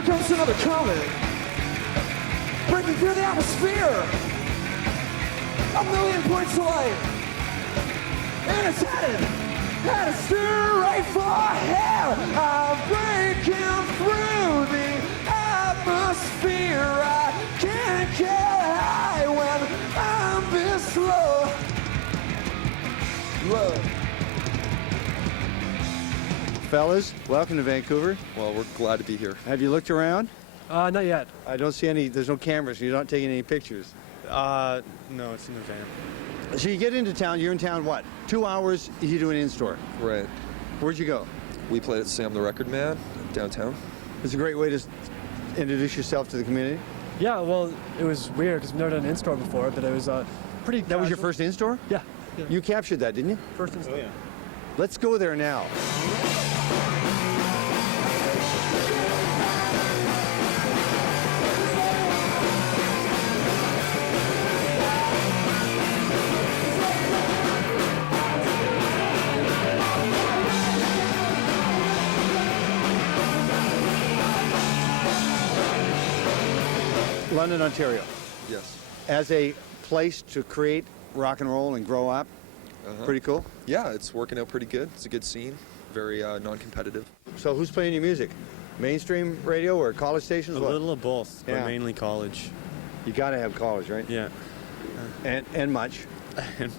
Here comes another comet, breaking through the atmosphere. 1,000,000 points to light, and it's headed straight for hell. I'm breaking through the atmosphere. I can't get high when I'm this low. Fellas, welcome to Vancouver. Well, we're glad to be here. Have you looked around? Not yet. I don't see any, there's no cameras, you're not taking any pictures. No, it's in the van. So you get into town, you're in town what? 2 hours, you do an in-store. Right. Where'd you go? We played at Sam the Record Man downtown. It's a great way to introduce yourself to the community. Yeah, well, it was weird because we've never done an in-store before, but it was pretty That was your casual. first in-store? Yeah. You captured that, didn't you? First in-store. Oh, yeah. Let's go there now. London, Ontario. Yes. As a place to create rock and roll and grow up, pretty cool. Yeah, it's working out pretty good. It's a good scene. Very non-competitive. So who's playing your music? Mainstream radio or college stations? A What? little of both, but Yeah. mainly college. You got to have college, right? Yeah. And much. And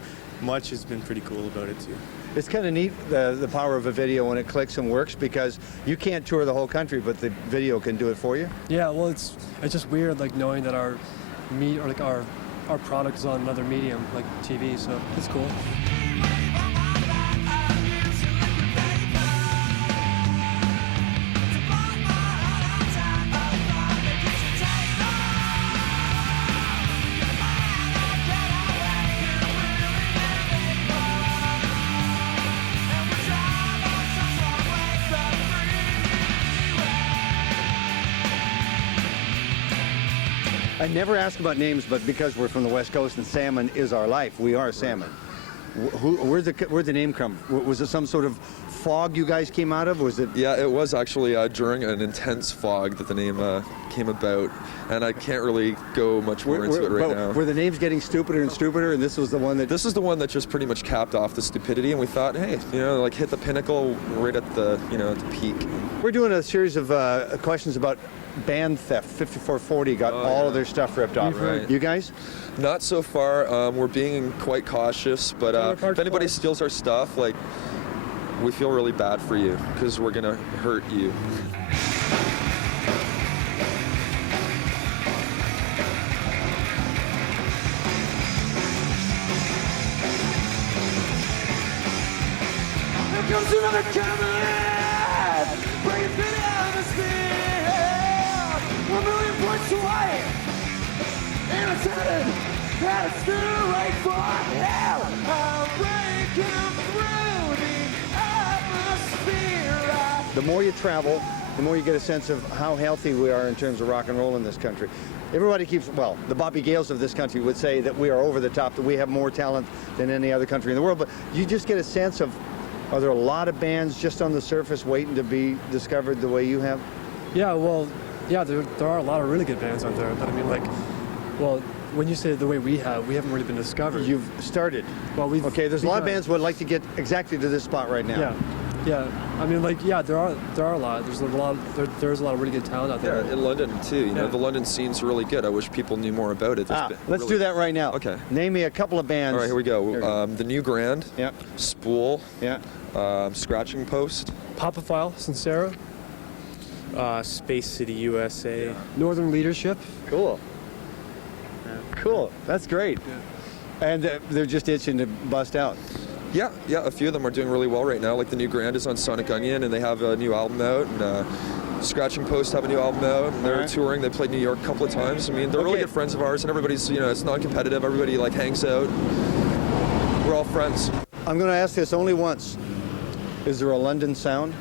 much has been pretty cool about it too. It's kind of neat, the power of a video when it clicks and works, because you can't tour the whole country, but the video can do it for you. Yeah, well, it's just weird, like knowing that our product is on another medium, like TV. So it's cool. I never ask about names, but because we're from the West Coast and salmon is our life, we are salmon. Where'd the name come? Was it some sort of fog you guys came out of? Was it? Yeah, it was actually during an intense fog that the name came about, and I can't really go much more into it right now. Were the names getting stupider and stupider, and this was the one that... This is the one that just pretty much capped off the stupidity, and we thought, hey, like hit the pinnacle right at the, at the peak. We're doing a series of questions about band theft. 5440 got all of their stuff ripped off. Right. You guys? Not so far. We're being quite cautious, but if anybody steals our stuff, like, we feel really bad for you because we're gonna hurt you. Here comes another comet, breaking through the atmosphere. 1,000,000 points to light, and it's headed straight for hell. I'm breaking through the atmosphere. The more you travel, the more you get a sense of how healthy we are in terms of rock and roll in this country. Everybody keeps, well, the Bobby Gales of this country would say that we are over the top, that we have more talent than any other country in the world, but you just get a sense of, are there a lot of bands just on the surface waiting to be discovered the way you have? Yeah, well, yeah, there are a lot of really good bands out there, but I mean, like, well, when you say it the way we haven't really been discovered. You've started. Well, Okay, there's a lot of bands who would like to get exactly to this spot right now. Yeah. I mean, like, yeah, there are a lot. There's a lot of really good talent out there. Yeah, in London too. Yeah. The London scene's really good. I wish people knew more about it. Let's do that right now. Okay. Name me a couple of bands. All right, here we go. The New Grand. Yeah. Spool. Yeah. Scratching Post. Popophile, Sincera, Space City, USA. Northern Leadership. Cool. Cool. That's great. Yeah. And they're just itching to bust out. Yeah, a few of them are doing really well right now. Like the New Grand is on Sonic Onion, and they have a new album out. And Scratching Post have a new album out, and they're touring. They played New York a couple of times. I mean, they're really good friends of ours, and everybody's, it's non-competitive. Everybody like hangs out. We're all friends. I'm going to ask this only once. Is there a London sound?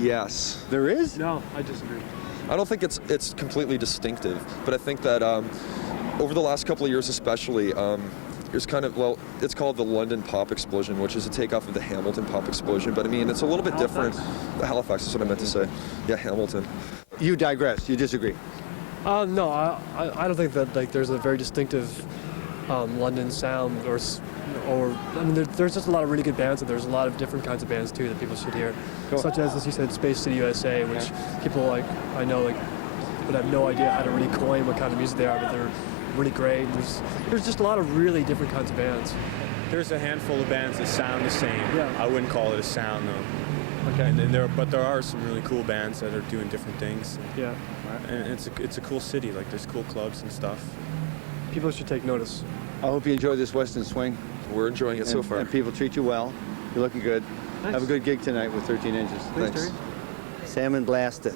Yes. There is? No, I disagree. I don't think it's completely distinctive, but I think that over the last couple of years especially, there's kind of, well, it's called the London Pop Explosion, which is a takeoff of the Hamilton Pop Explosion. But I mean, it's a little bit different. Halifax is what I meant to say. Yeah, Hamilton. You digress. You disagree. No, I don't think that like there's a very distinctive London sound or I mean there's just a lot of really good bands, and there's a lot of different kinds of bands too that people should hear, such as you said, Space City USA, which people like I know like but have no idea how to really coin what kind of music they are, but they're really great. There's just a lot of really different kinds of bands. There's a handful of bands that sound the same. Yeah. I wouldn't call it a sound though. Okay. And there are some really cool bands that are doing different things. Yeah. And it's a cool city. Like there's cool clubs and stuff. People should take notice. I hope you enjoy this Western Swing. We're enjoying it so far. And people treat you well. You're looking good. Thanks. Have a good gig tonight with 13 Inches. Thanks. Salmonblaster.